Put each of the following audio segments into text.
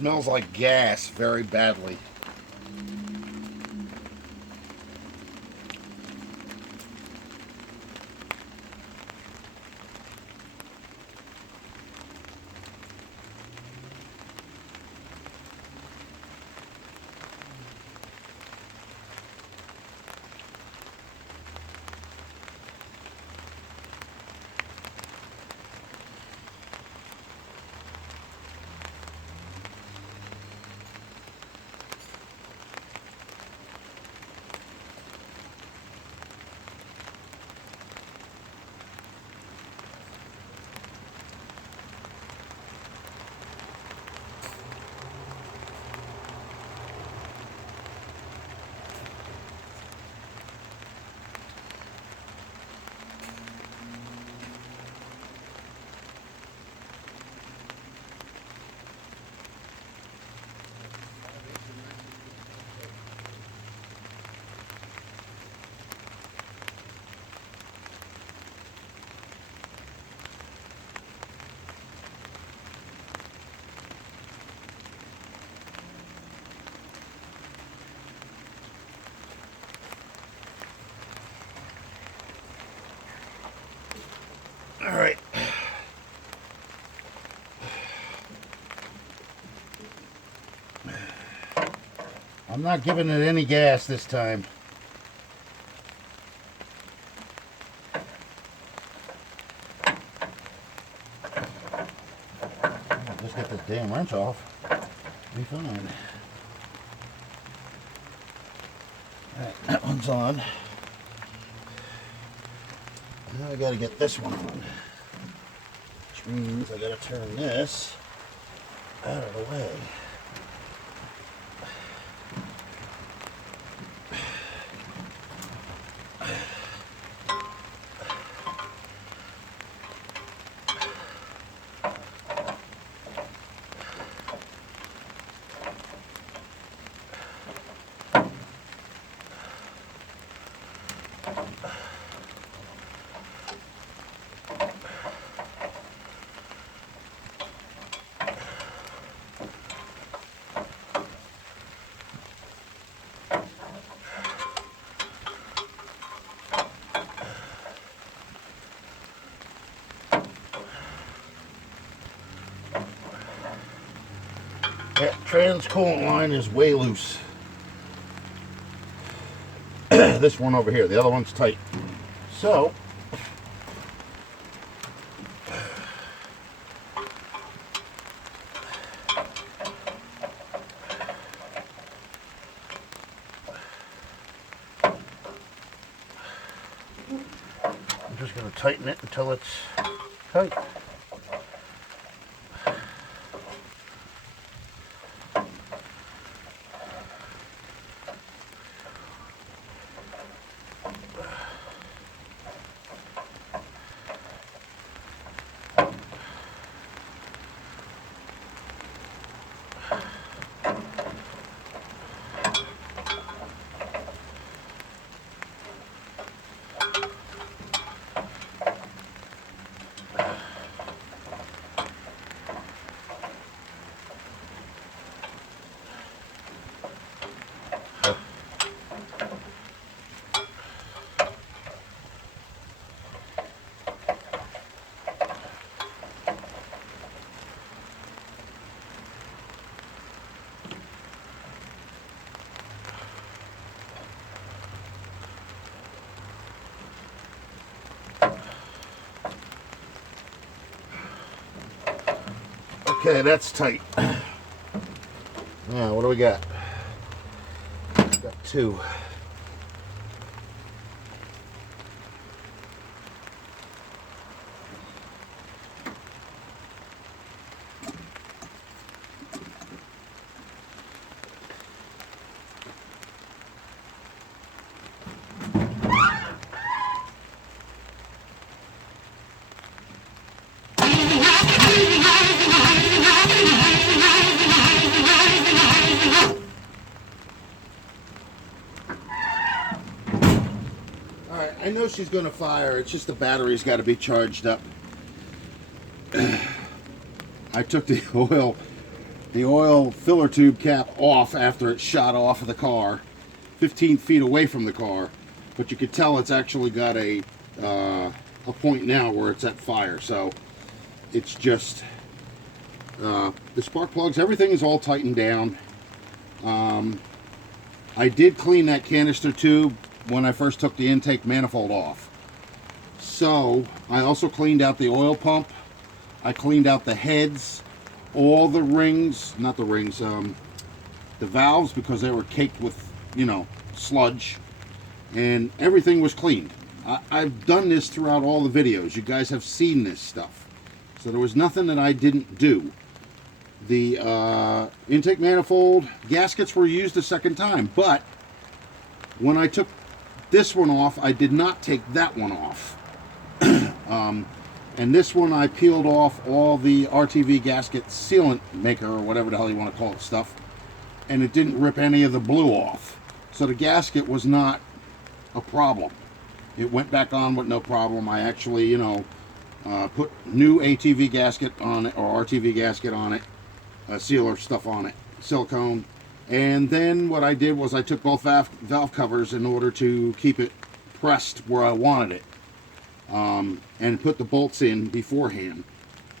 smells like gas very badly. All right. I'm not giving it any gas this time. I'll just get this damn wrench off. Be fine. All right, that one's on. Now I gotta get this one on. Which means I gotta turn this out of the way. That trans coolant line is way loose. This one over here, the other one's tight. So, I'm just going to tighten it until it's tight. Okay, that's tight. Now, what do we got? Got two. I know she's going to fire. It's just the battery's got to be charged up. I took the oil the oil filler tube cap off after it shot off of the car, 15 feet away from the car. But you could tell it's actually got a point now where it's at fire. So it's just the spark plugs, everything is all tightened down. I did clean that canister tube when I first took the intake manifold off. So I also cleaned out the oil pump. I cleaned out the heads, all the rings, not the rings, the valves, because they were caked with, you know, sludge, and everything was cleaned. I've done this throughout all the videos. You guys have seen this stuff. So there was nothing that I didn't do. The intake manifold gaskets were used a second time, but when I took this one off, I did not take that one off. And this one I peeled off all the RTV gasket sealant maker, or whatever the hell you want to call it stuff, and it didn't rip any of the blue off. So the gasket was not a problem. It went back on with no problem. I actually, you know, put new ATV gasket on it, or RTV gasket on it, sealer stuff on it, silicone. And then what I did was I took both valve covers in order to keep it pressed where I wanted it, and put the bolts in beforehand.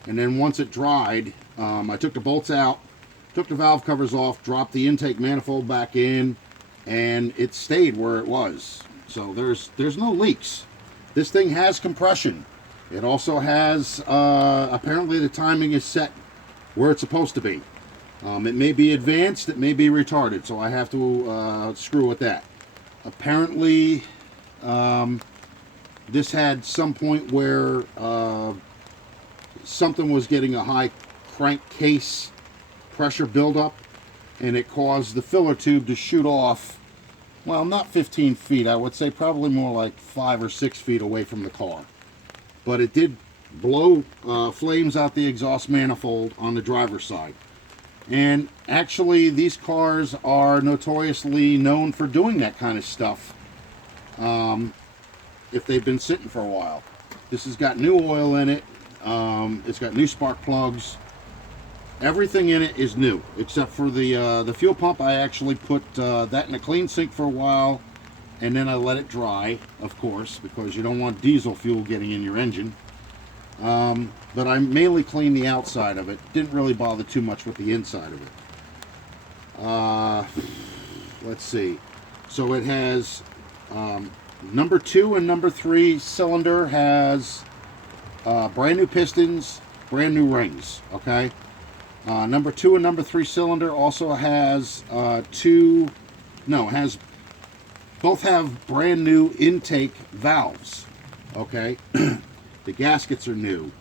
And then once it dried, I took the bolts out, took the valve covers off, dropped the intake manifold back in, and it stayed where it was. So there's no leaks. This thing has compression. It also has, apparently the timing is set where it's supposed to be. It may be advanced, it may be retarded, so I have to screw with that. Apparently, this had some point where something was getting a high crankcase pressure buildup, and it caused the filler tube to shoot off, well, not 15 feet, I would say probably more like 5 or 6 feet away from the car. But it did blow flames out the exhaust manifold on the driver's side. And actually, these cars are notoriously known for doing that kind of stuff if they've been sitting for a while. This has got new oil in it. It's got new spark plugs. Everything in it is new, except for the fuel pump. I actually put that in a clean sink for a while, and then I let it dry, of course, because you don't want diesel fuel getting in your engine. But I mainly cleaned the outside of it. Didn't really bother too much with the inside of it. Let's see. So it has number 2 and number 3 cylinder has brand new pistons, brand new rings. Okay. Number 2 and number 3 cylinder also has both have brand new intake valves. Okay. The gaskets are new.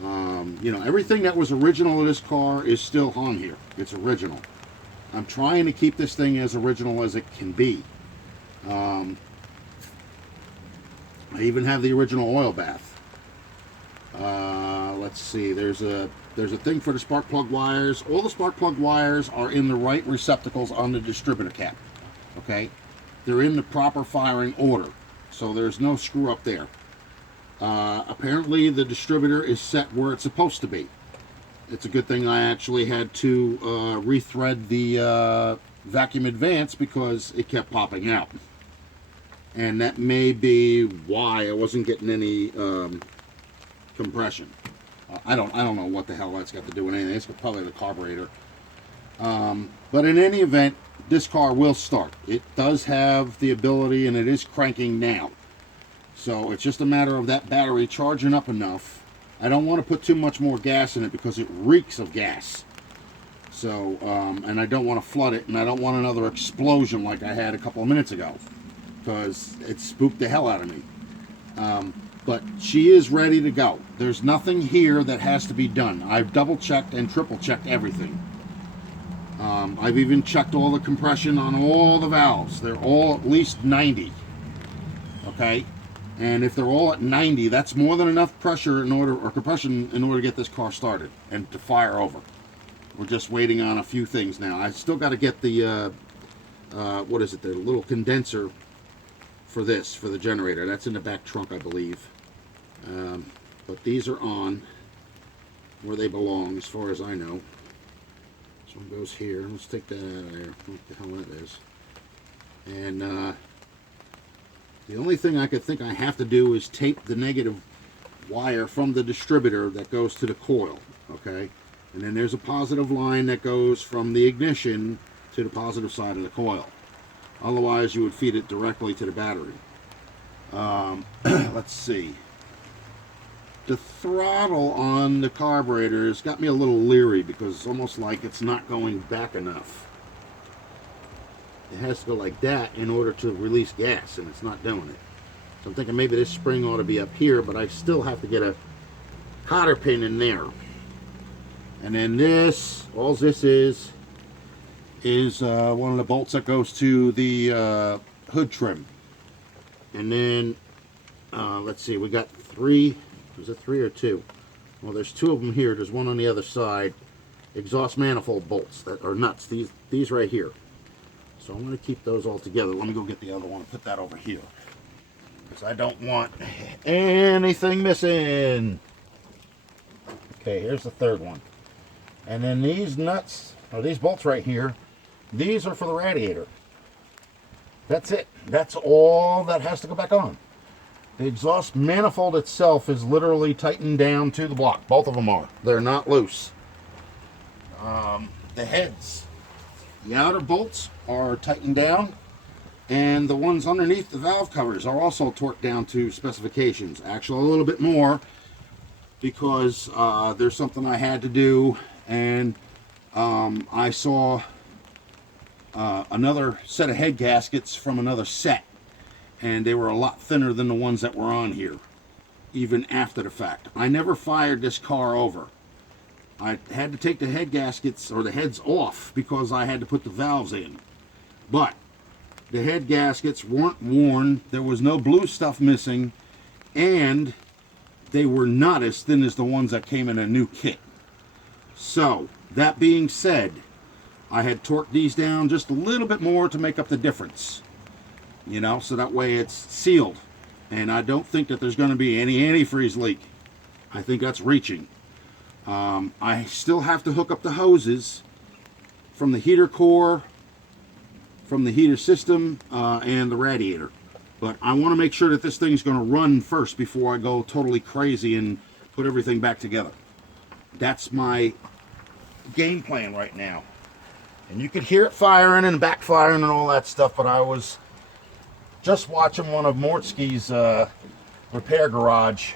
You know, everything that was original in this car is still on here. It's original. I'm trying to keep this thing as original as it can be. I even have the original oil bath. Let's see. There's a thing for the spark plug wires. All the spark plug wires are in the right receptacles on the distributor cap. Okay, they're in the proper firing order, so there's no screw up there. Apparently the distributor is set where it's supposed to be. It's a good thing I actually had to rethread the vacuum advance because it kept popping out. And that may be why I wasn't getting any compression. I don't know what the hell that's got to do with anything. It's probably the carburetor. But in any event, this car will start. It does have the ability, and it is cranking now. So it's just a matter of that battery charging up enough. I don't want to put too much more gas in it because it reeks of gas. So, and I don't want to flood it, and I don't want another explosion like I had a couple of minutes ago, because it spooked the hell out of me. But she is ready to go. There's nothing here that has to be done. I've double checked and triple checked everything. I've even checked all the compression on all the valves. They're all at least 90. Okay? And if they're all at 90, that's more than enough pressure or compression in order to get this car started and to fire over. We're just waiting on a few things now. I still got to get the, what is it, the little condenser for the generator. That's in the back trunk, I believe. But these are on where they belong, as far as I know. As This one goes here. Let's take that out of there. What the hell that is. And the only thing I could think I have to do is tape the negative wire from the distributor that goes to the coil, okay? And then there's a positive line that goes from the ignition to the positive side of the coil. Otherwise, you would feed it directly to the battery. Let's see. The throttle on the carburetor has got me a little leery because it's almost like it's not going back enough. It has to go like that in order to release gas, and it's not doing it. So I'm thinking maybe this spring ought to be up here, but I still have to get a cotter pin in there. And then this, all this is one of the bolts that goes to the hood trim. And then, let's see, we got three, is it 3 or 2? Well, there's 2 of them here. There's one on the other side. Exhaust manifold bolts that are nuts. These right here. So I'm going to keep those all together. Let me go get the other one and put that over here, because I don't want anything missing. Okay, here's the third one. And then these nuts, or these bolts right here, these are for the radiator. That's it. That's all that has to go back on. The exhaust manifold itself is literally tightened down to the block. Both of them are. They're not loose. The heads, the outer bolts are tightened down, and the ones underneath the valve covers are also torqued down to specifications. Actually, a little bit more, because there's something I had to do, and I saw another set of head gaskets from another set, and they were a lot thinner than the ones that were on here, even after the fact. I never fired this car over. I had to take the head gaskets, or the heads, off because I had to put the valves in. But the head gaskets weren't worn, there was no blue stuff missing, and they were not as thin as the ones that came in a new kit. So, that being said, I had torqued these down just a little bit more to make up the difference. You know, so that way it's sealed. And I don't think that there's going to be any antifreeze leak. I think that's reaching. I still have to hook up the hoses from the heater core, from the heater system, and the radiator. But I want to make sure that this thing's going to run first before I go totally crazy and put everything back together. That's my game plan right now. And you could hear it firing and backfiring and all that stuff, but I was just watching one of Mortsky's repair garage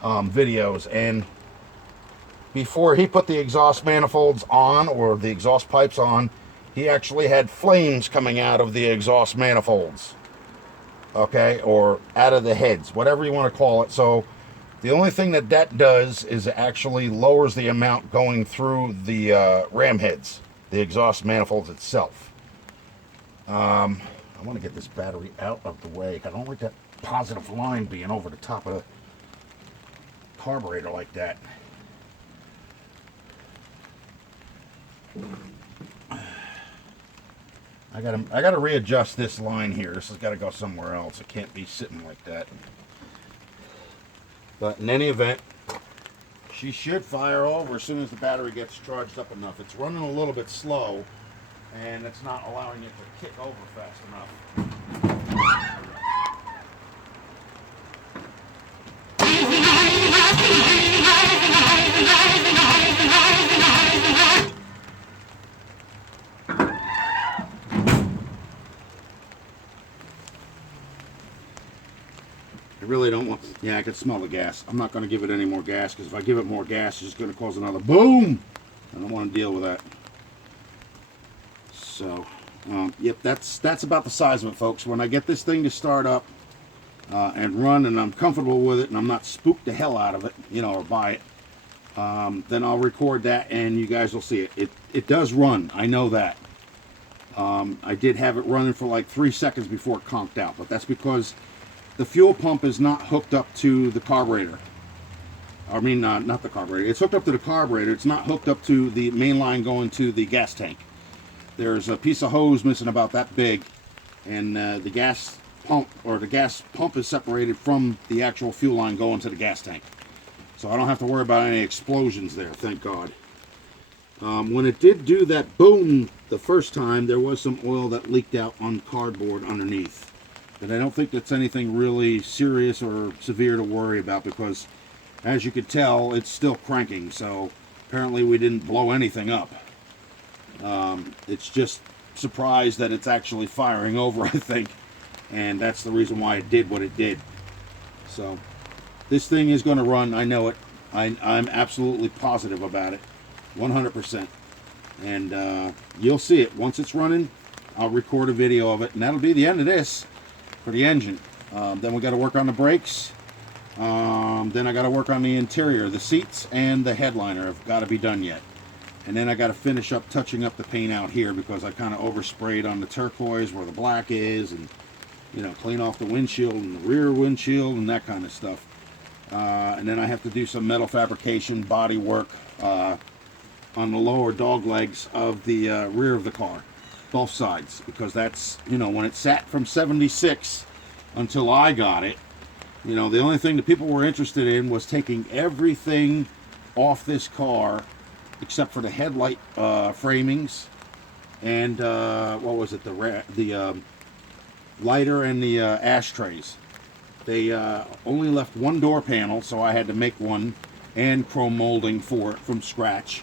videos, and before he put the exhaust manifolds on, or the exhaust pipes on, he actually had flames coming out of the exhaust manifolds, okay, or out of the heads, whatever you want to call it. So the only thing that does is it actually lowers the amount going through the ram heads, the exhaust manifolds itself. I want to get this battery out of the way. I don't like that positive line being over the top of the carburetor like that. I gotta readjust this line here. This has got to go somewhere else. It can't be sitting like that. But in any event, she should fire over as soon as the battery gets charged up enough. It's running a little bit slow, and it's not allowing it to kick over fast enough. I really don't want, yeah, I can smell the gas. I'm not going to give it any more gas, because if I give it more gas, it's just going to cause another boom. I don't want to deal with that. So, yep, that's about the size of it, folks. When I get this thing to start up and run, and I'm comfortable with it, and I'm not spooked the hell out of it, you know, or by it, then I'll record that, and you guys will see it. It does run. I know that. I did have it running for like 3 seconds before it conked out, but that's because the fuel pump is not hooked up to the carburetor. I mean, not the carburetor. It's hooked up to the carburetor. It's not hooked up to the main line going to the gas tank. There's a piece of hose missing about that big, and the gas pump, or the gas pump, is separated from the actual fuel line going to the gas tank. So I don't have to worry about any explosions there, thank God. When it did do that boom the first time, there was some oil that leaked out on cardboard underneath. But I don't think that's anything really serious or severe to worry about, because as you could tell, it's still cranking. So apparently we didn't blow anything up. It's just surprised that it's actually firing over, I think. And that's the reason why it did what it did. So this thing is going to run. I know it. I'm absolutely positive about it. 100%. And you'll see it. Once it's running, I'll record a video of it. And that'll be the end of this for the engine. Then we got to work on the brakes. Then I got to work on the interior. The seats and the headliner have got to be done yet. And then I got to finish up touching up the paint out here, because I kind of oversprayed on the turquoise where the black is, and you know, clean off the windshield and the rear windshield and that kind of stuff. And then I have to do some metal fabrication body work on the lower dog legs of the rear of the car, both sides, because that's, you know, when it sat from 76 until I got it, you know, the only thing that people were interested in was taking everything off this car except for the headlight framings and what was it, the lighter and the ashtrays. They only left one door panel, so I had to make one, and chrome molding for it from scratch.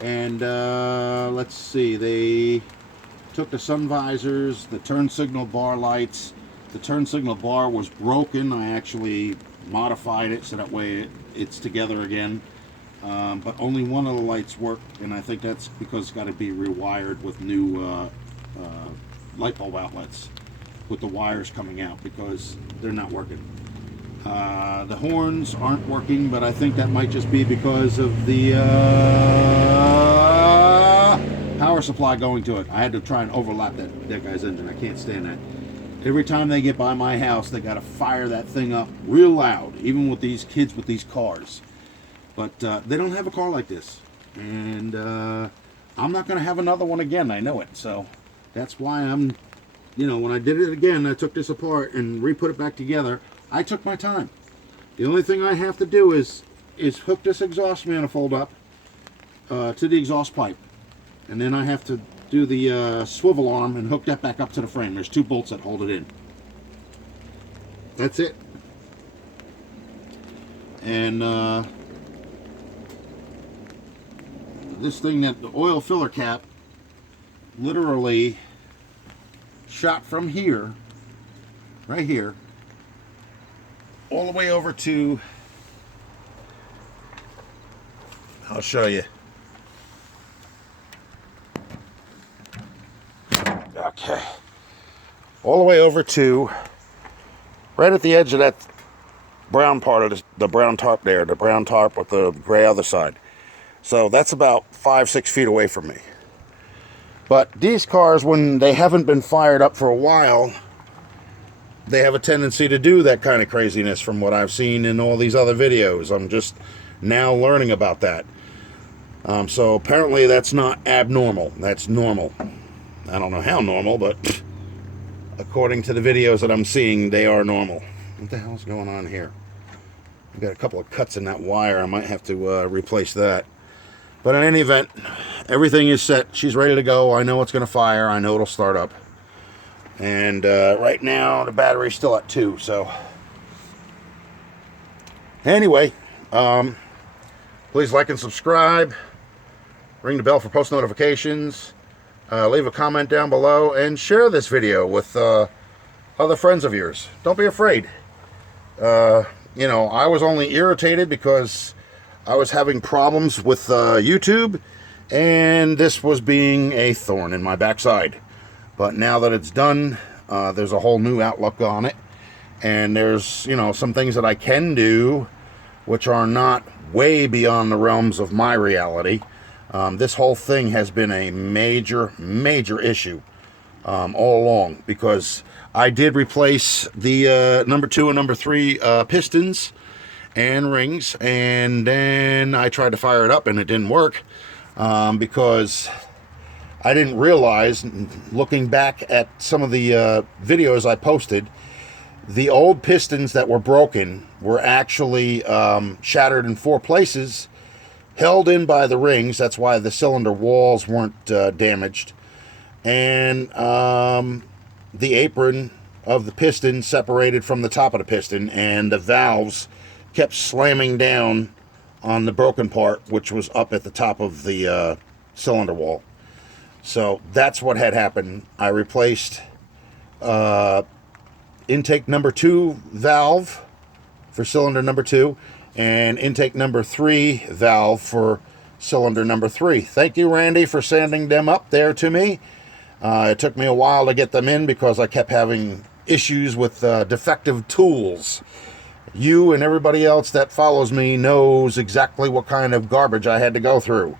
And let's see, they took the sun visors, the turn signal bar lights. The turn signal bar was broken. I actually modified it so that way it's together again. But only one of the lights worked, and I think that's because it's got to be rewired with new light bulb outlets, with the wires coming out, because they're not working. The horns aren't working, but I think that might just be because of the power supply going to it. I had to try and overlap that guy's engine. I can't stand that. Every time they get by my house, they got to fire that thing up real loud, even with these kids with these cars. But they don't have a car like this. And I'm not going to have another one again. I know it. So that's why I'm, you know, when I did it again, I took this apart and re-put it back together. I took my time. The only thing I have to do is hook this exhaust manifold up to the exhaust pipe. And then I have to do the swivel arm and hook that back up to the frame. There's 2 bolts that hold it in. That's it. And this thing, that the oil filler cap, literally shot from here, right here, all the way over to, I'll show you. Okay. All the way over to right at the edge of that brown part of the brown tarp there, the brown tarp with the gray other side. So that's about 5-6 feet away from me. But these cars, when they haven't been fired up for a while, they have a tendency to do that kind of craziness, from what I've seen in all these other videos. I'm just now learning about that. So apparently that's not abnormal. That's normal. I don't know how normal, but according to the videos that I'm seeing, they are normal. What the hell's going on here? I've got a couple of cuts in that wire. I might have to replace that. But in any event, everything is set. She's ready to go. I know it's going to fire. I know it'll start up. And right now, the battery's still at 2. So anyway, please like and subscribe. Ring the bell for post notifications. Leave a comment down below, and share this video with other friends of yours. Don't be afraid. You know, I was only irritated because I was having problems with YouTube, and this was being a thorn in my backside. But now that it's done, there's a whole new outlook on it, and there's, you know, some things that I can do which are not way beyond the realms of my reality. This whole thing has been a major issue all along, because I did replace the number 2 and number 3 pistons and rings, and then I tried to fire it up and it didn't work because I didn't realize, looking back at some of the videos I posted, the old pistons that were broken were actually shattered in 4 places, held in by the rings. That's why the cylinder walls weren't damaged. And the apron of the piston separated from the top of the piston, and the valves kept slamming down on the broken part, which was up at the top of the cylinder wall. So that's what had happened. I replaced intake number 2 valve for cylinder number 2 and intake number 3 valve for cylinder number 3. Thank you, Randy, for sending them up there to me. It took me a while to get them in because I kept having issues with defective tools. You and everybody else that follows me knows exactly what kind of garbage I had to go through.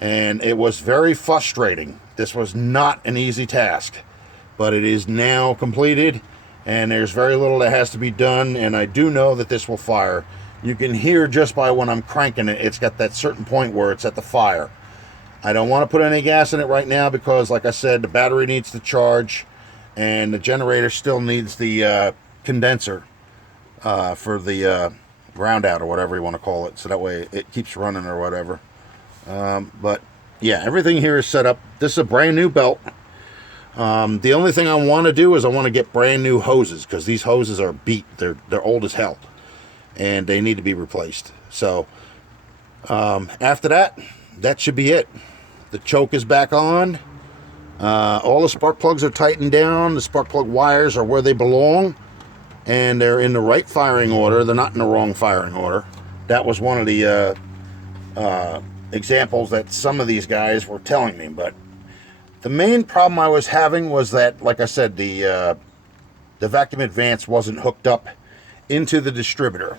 And it was very frustrating. This was not an easy task, but it is now completed, and there's very little that has to be done, and I do know that this will fire. You can hear just by when I'm cranking it, it's got that certain point where it's at the fire. I don't want to put any gas in it right now because, like I said, the battery needs to charge, and the generator still needs the condenser for the ground out or whatever you want to call it, so that way it keeps running or whatever. But yeah, everything here is set up. This is a brand new belt. The only thing I want to do is I want to get brand new hoses, because these hoses are beat. They're old as hell, and they need to be replaced. So after that, that should be it. The choke is back on. All the spark plugs are tightened down. The spark plug wires are where they belong, and they're in the right firing order. They're not in the wrong firing order. That was one of the examples that some of these guys were telling me. But the main problem I was having was that, like I said, the vacuum advance wasn't hooked up into the distributor.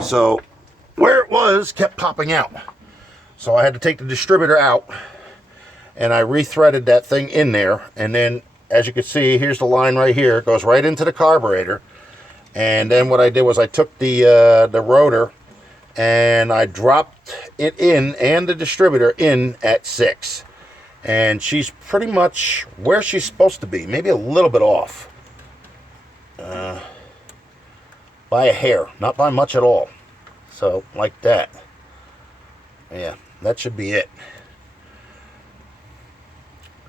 So where it was kept popping out. So I had to take the distributor out, and I rethreaded that thing in there. And then, as you can see, here's the line right here. It goes right into the carburetor. And then what I did was I took the rotor and I dropped it in, and the distributor in, at 6. And she's pretty much where she's supposed to be, maybe a little bit off. By a hair, not by much at all. So, like that. Yeah, that should be it.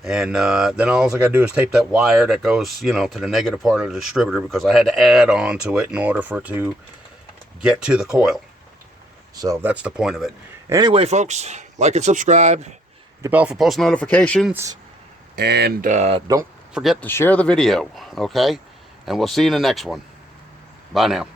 And then all I got to do is tape that wire that goes, to the negative part of the distributor, because I had to add on to it in order for it to get to the coil. So that's the point of it. Anyway, folks, like and subscribe. Hit the bell for post notifications. And don't forget to share the video, okay? And we'll see you in the next one. Bye now.